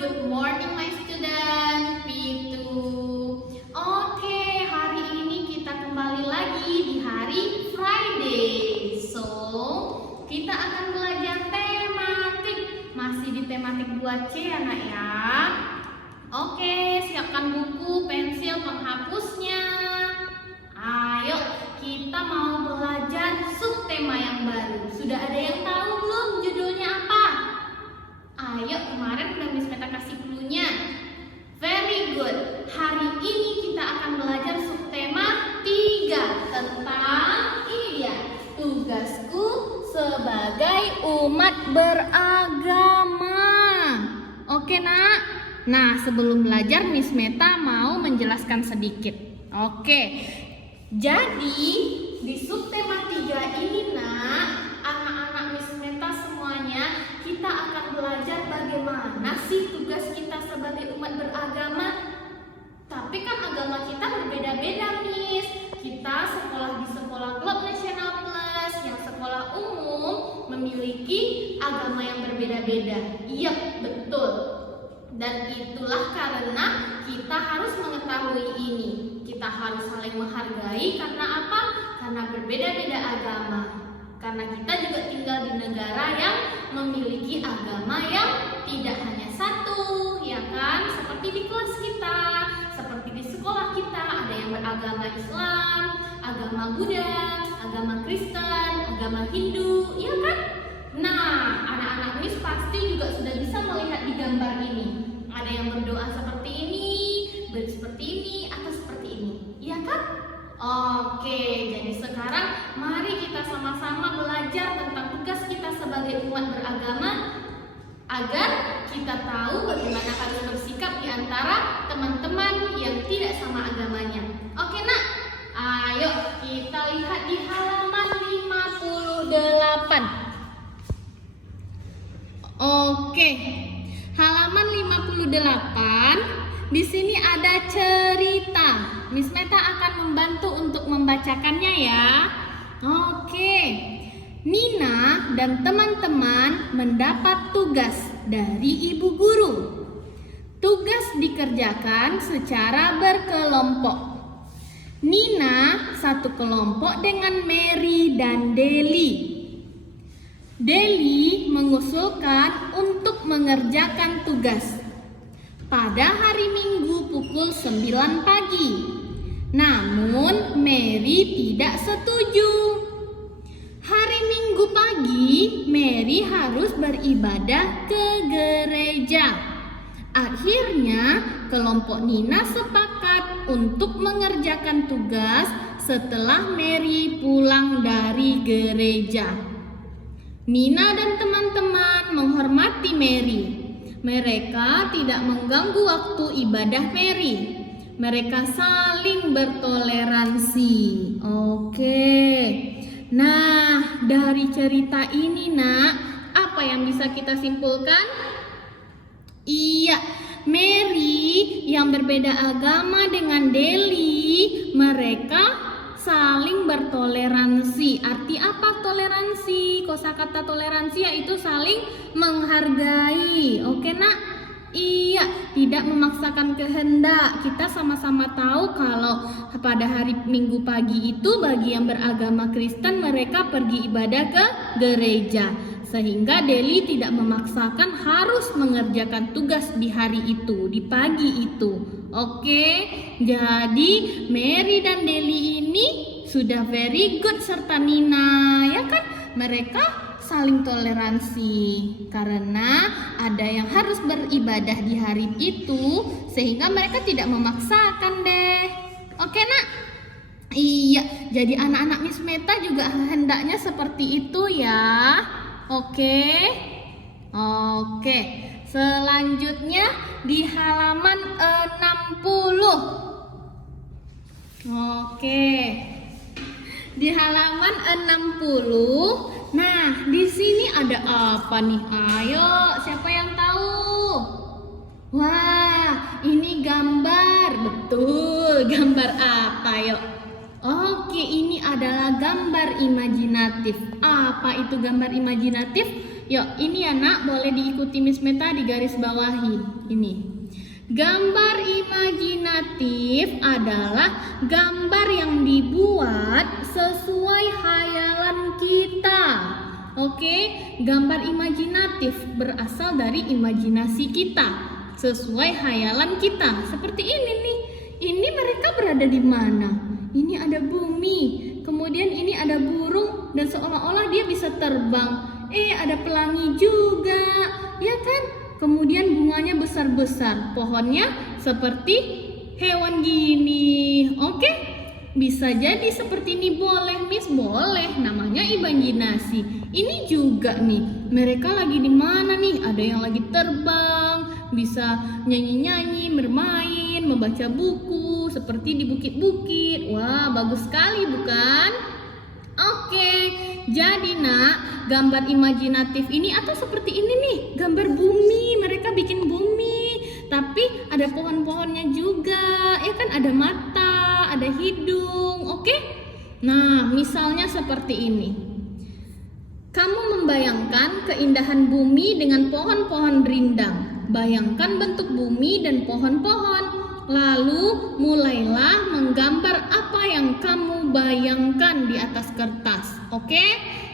good morning my student P2. Oke, hari ini kita kembali lagi di hari Friday. So, kita akan belajar tematik. Masih di tematik 2C ya nak ya. Oke, siapkan buku, pensil, penghapusnya. Ayo, kita mau belajar subtema yang baru. Sudah ada yang tahu belum judulnya apa? Ayo, kemarin udah Miss Meta kasih clue-nya. Very good. Hari ini kita akan belajar subtema 3 tentang ini dia, tugasku sebagai umat beragama. Oke nak? Nah, sebelum belajar Miss Meta mau menjelaskan sedikit. Oke. Jadi, di subtema 3 ini nak, anak-anak Miss Meta semuanya, kita akan belajar bagaimana sih tugas kita sebagai umat beragama. Tapi kan agama kita berbeda-beda, Miss. Kita sekolah di sekolah Globe National Plus yang sekolah umum memiliki agama yang berbeda-beda. Iya, betul. Dan itulah karena kita harus mengetahui ini. Kita harus saling menghargai karena apa? Karena berbeda-beda agama. Karena kita juga tinggal di negara yang memiliki agama yang tidak hanya satu, ya kan? Seperti di kelas kita, seperti di sekolah kita, ada yang beragama Islam, agama Buddha, agama Kristen, agama Hindu, ya kan? Nah, anak-anak Miss pasti juga sudah bisa melihat di gambar ini. Ada yang berdoa seperti ini, seperti ini, atau seperti ini, ya kan? Oke, jadi sekarang mari kita sama-sama belajar tentang tugas kita sebagai umat beragama agar kita tahu bagaimana harus bersikap di antara teman-teman yang tidak sama agamanya. Oke nak? Ayo kita lihat di halaman 58. Oke, halaman 58. Di sini ada cerita. Miss Meta akan membantu untuk membacakannya ya. Oke. Nina dan teman-teman mendapat tugas dari ibu guru. Tugas dikerjakan secara berkelompok. Nina satu kelompok dengan Mary dan Deli. Deli mengusulkan untuk mengerjakan tugas pada hari Minggu pukul 9 pagi. Namun Mary tidak setuju. Hari Minggu pagi Mary harus beribadah ke gereja. Akhirnya kelompok Nina sepakat untuk mengerjakan tugas setelah Mary pulang dari gereja. Nina dan teman-teman menghormati Mary. Mereka tidak mengganggu waktu ibadah Mary. Mereka saling bertoleransi. Oke. Nah, dari cerita ini nak, apa yang bisa kita simpulkan? Iya, Mary yang berbeda agama dengan Deli, mereka saling bertoleransi. Arti apa toleransi? Kosakata toleransi yaitu saling menghargai. Oke nak? Iya, tidak memaksakan kehendak. Kita sama-sama tahu kalau pada hari Minggu pagi itu bagi yang beragama Kristen mereka pergi ibadah ke gereja. Sehingga Deli tidak memaksakan harus mengerjakan tugas di hari itu, di pagi itu. Oke, jadi Mary dan Deli ini sudah very good serta Nina, ya kan? Mereka saling toleransi karena ada yang harus beribadah di hari itu sehingga mereka tidak memaksakan deh. Oke nak? Iya, jadi anak-anak Miss Meta juga hendaknya seperti itu ya. Oke. Selanjutnya di halaman 60. Oke. Di halaman 60. Nah, di sini ada apa nih? Ayo, siapa yang tahu? Wah, ini gambar. Betul, gambar apa yuk? Oke, ini adalah gambar imajinatif. Apa itu gambar imajinatif? Yuk, ini ya nak, boleh diikuti Miss Meta di garis bawahi. Ini. Gambar imajinatif adalah gambar yang dibuat sesuai hayalan kita. Oke, gambar imajinatif berasal dari imajinasi kita, sesuai hayalan kita. Seperti ini nih. Ini mereka berada di mana? Ini ada bumi, kemudian ini ada burung dan seolah-olah dia bisa terbang. Ada pelangi juga, ya kan? Kemudian bunganya besar-besar, pohonnya seperti hewan gini. Oke, bisa jadi seperti ini boleh, Miss, boleh. Namanya imajinasi. Ini juga nih, mereka lagi di mana nih? Ada yang lagi terbang, bisa nyanyi-nyanyi, bermain, membaca buku, seperti di bukit-bukit. Wah, bagus sekali bukan? Oke, jadi nak, gambar imajinatif ini atau seperti ini nih, gambar bumi. Mereka bikin bumi, tapi ada pohon-pohonnya juga, ya kan? Ada mata, ada hidung, oke? Nah, misalnya seperti ini. Kamu membayangkan keindahan bumi dengan pohon-pohon rindang. Bayangkan bentuk bumi dan pohon-pohon. Lalu mulailah menggambar apa yang kamu bayangkan di atas kertas. Oke?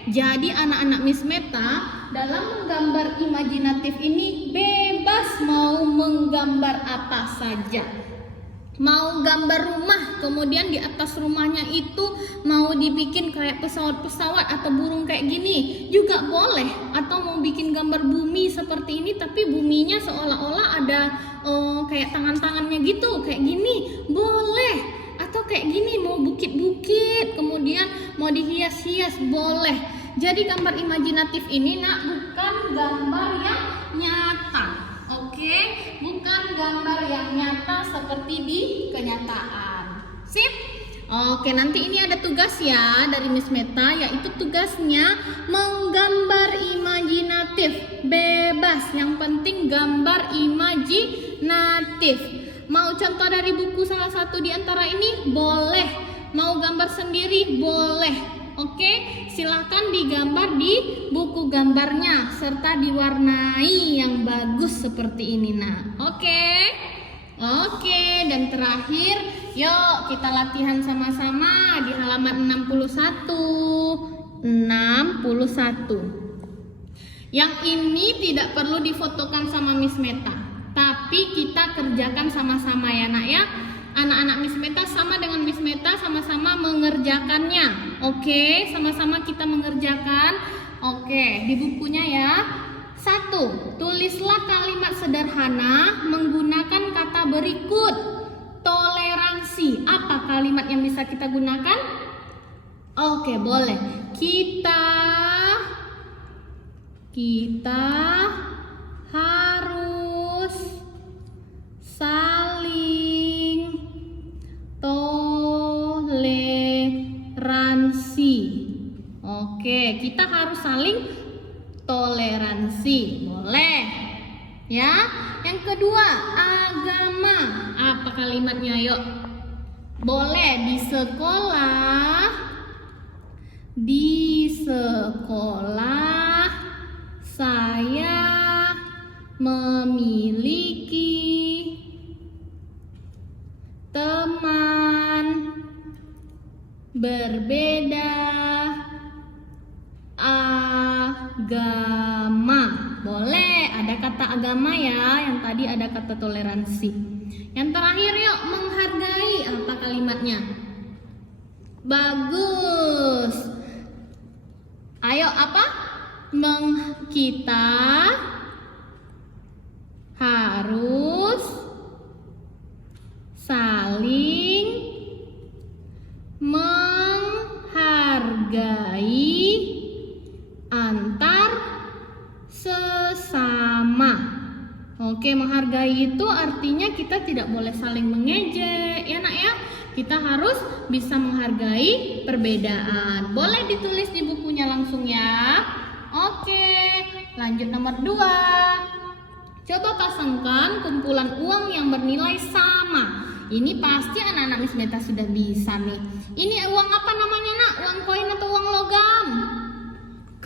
Jadi anak-anak Miss Meta dalam menggambar imajinatif ini bebas mau menggambar apa saja. Mau gambar rumah, kemudian di atas rumahnya itu mau dibikin kayak pesawat-pesawat atau burung kayak gini juga boleh. Atau mau bikin gambar bumi seperti ini tapi buminya seolah-olah ada kayak tangan-tangannya gitu, kayak gini boleh. Atau kayak gini mau bukit-bukit, kemudian mau dihias-hias boleh. Jadi gambar imajinatif ini nak bukan gambar yang nyata. Oke, bukan gambar yang nyata seperti di kenyataan. Sip? Oke, nanti ini ada tugas ya dari Miss Meta, yaitu tugasnya menggambar imajinatif. Bebas, yang penting gambar imajinatif. Mau contoh dari buku salah satu di antara ini? Boleh. Mau gambar sendiri? Boleh. Oke, silahkan digambar di buku gambarnya serta diwarnai yang bagus seperti ini nah. Oke, dan terakhir yuk kita latihan sama-sama di halaman 61. Yang ini tidak perlu difotokan sama Miss Meta, tapi kita kerjakan sama-sama ya nak ya. Anak-anak Miss Meta sama dengan Miss Meta sama-sama mengerjakannya. Oke, sama-sama kita mengerjakan. Oke, di bukunya ya. 1. Tulislah kalimat sederhana menggunakan kata berikut. Toleransi. Apa kalimat yang bisa kita gunakan? Oke, boleh. Kita harus saling toleransi. Oke, kita harus saling toleransi. Boleh. Ya. Yang kedua, agama. Apa kalimatnya? Yuk. Boleh di sekolah saya memiliki teman berbeda agama. Boleh, ada kata agama ya, yang tadi ada kata toleransi. Yang terakhir yuk, menghargai. Apa kalimatnya? Bagus. Ayo apa? Kita harus saling menghargai antar sesama. Oke, menghargai itu artinya kita tidak boleh saling mengejek ya nak ya. Kita harus bisa menghargai perbedaan. Boleh ditulis di bukunya langsung ya. Oke, lanjut nomor 2. Coba pasangkan kumpulan uang yang bernilai sama. Ini pasti anak-anak Miss Meta sudah bisa nih. Ini uang apa namanya nak? Uang koin atau uang logam?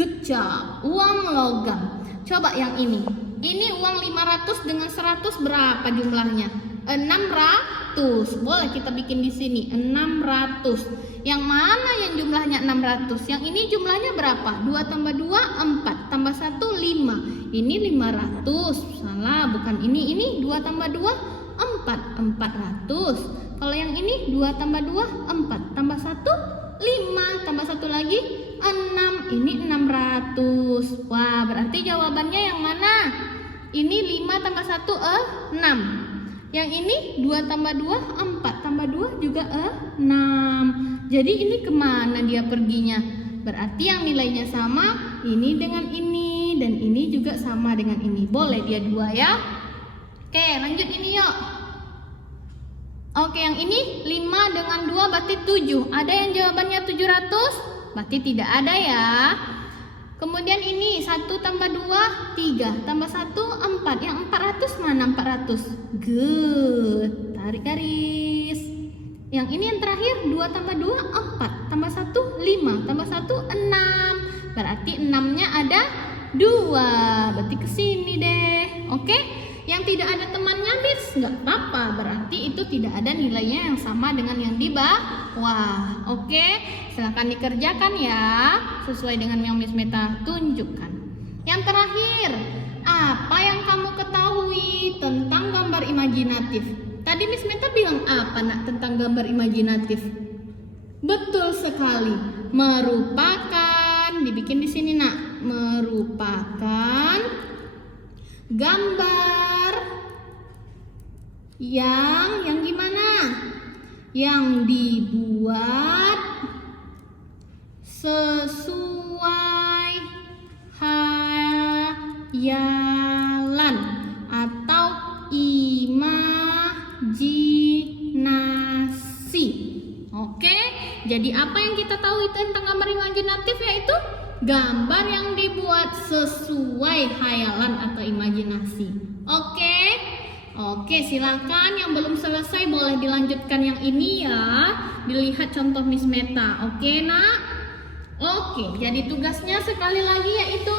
Good job. Uang logam. Coba yang ini. Ini uang 500 dengan 100 berapa jumlahnya? 600. Boleh kita bikin di sini 600. Yang mana yang jumlahnya 600? Yang ini jumlahnya berapa? 2 tambah 2 4 tambah 1 5. Ini 500. Salah, bukan ini. Ini 2 tambah 2 4 400. Kalau yang ini 2 tambah 2 4 tambah 1 5 tambah 1 lagi 6. Ini 600. Wah, berarti jawabannya yang mana? Ini 5 tambah 1 6. Yang ini 2 tambah 2 4 tambah 2 juga 6. Jadi ini kemana dia perginya? Berarti yang nilainya sama ini dengan ini, dan ini juga sama dengan ini. Boleh dia 2 ya. Oke, lanjut ini yuk. Oke, yang ini 5 dengan 2 berarti 7. Ada yang jawabannya 700? Berarti tidak ada ya. Kemudian ini 1 tambah 2 3 tambah 1 4. Yang 400 mana 400? Good. Tarik garis. Yang ini yang terakhir 2 tambah 2 4 tambah 1 5 tambah 1 6. Berarti 6-nya ada 2. Berarti ke sini deh. Oke? Yang tidak ada temannya Miss, nggak apa-apa. Berarti itu tidak ada nilainya yang sama dengan yang di bawah. Oke? Silahkan dikerjakan ya, sesuai dengan yang Miss Meta tunjukkan. Yang terakhir, apa yang kamu ketahui tentang gambar imajinatif? Tadi Miss Meta bilang apa nak tentang gambar imajinatif? Betul sekali, merupakan, dibikin di sini nak, merupakan gambar yang gimana? Yang dibuat sesuai hayalan atau imajinasi. Oke, jadi apa yang kita tahu itu tentang gambar imajinatif, yaitu gambar yang dibuat sesuai hayalan atau imajinasi. Oke, silakan yang belum selesai boleh dilanjutkan yang ini ya. Dilihat contoh Miss Meta. Oke, nak? Oke, jadi tugasnya sekali lagi yaitu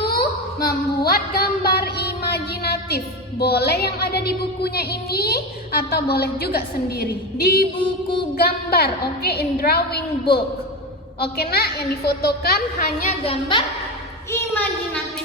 membuat gambar imajinatif. Boleh yang ada di bukunya ini atau boleh juga sendiri di buku gambar. Oke, in drawing book. Oke nak, yang difotokan hanya gambar imajinatif.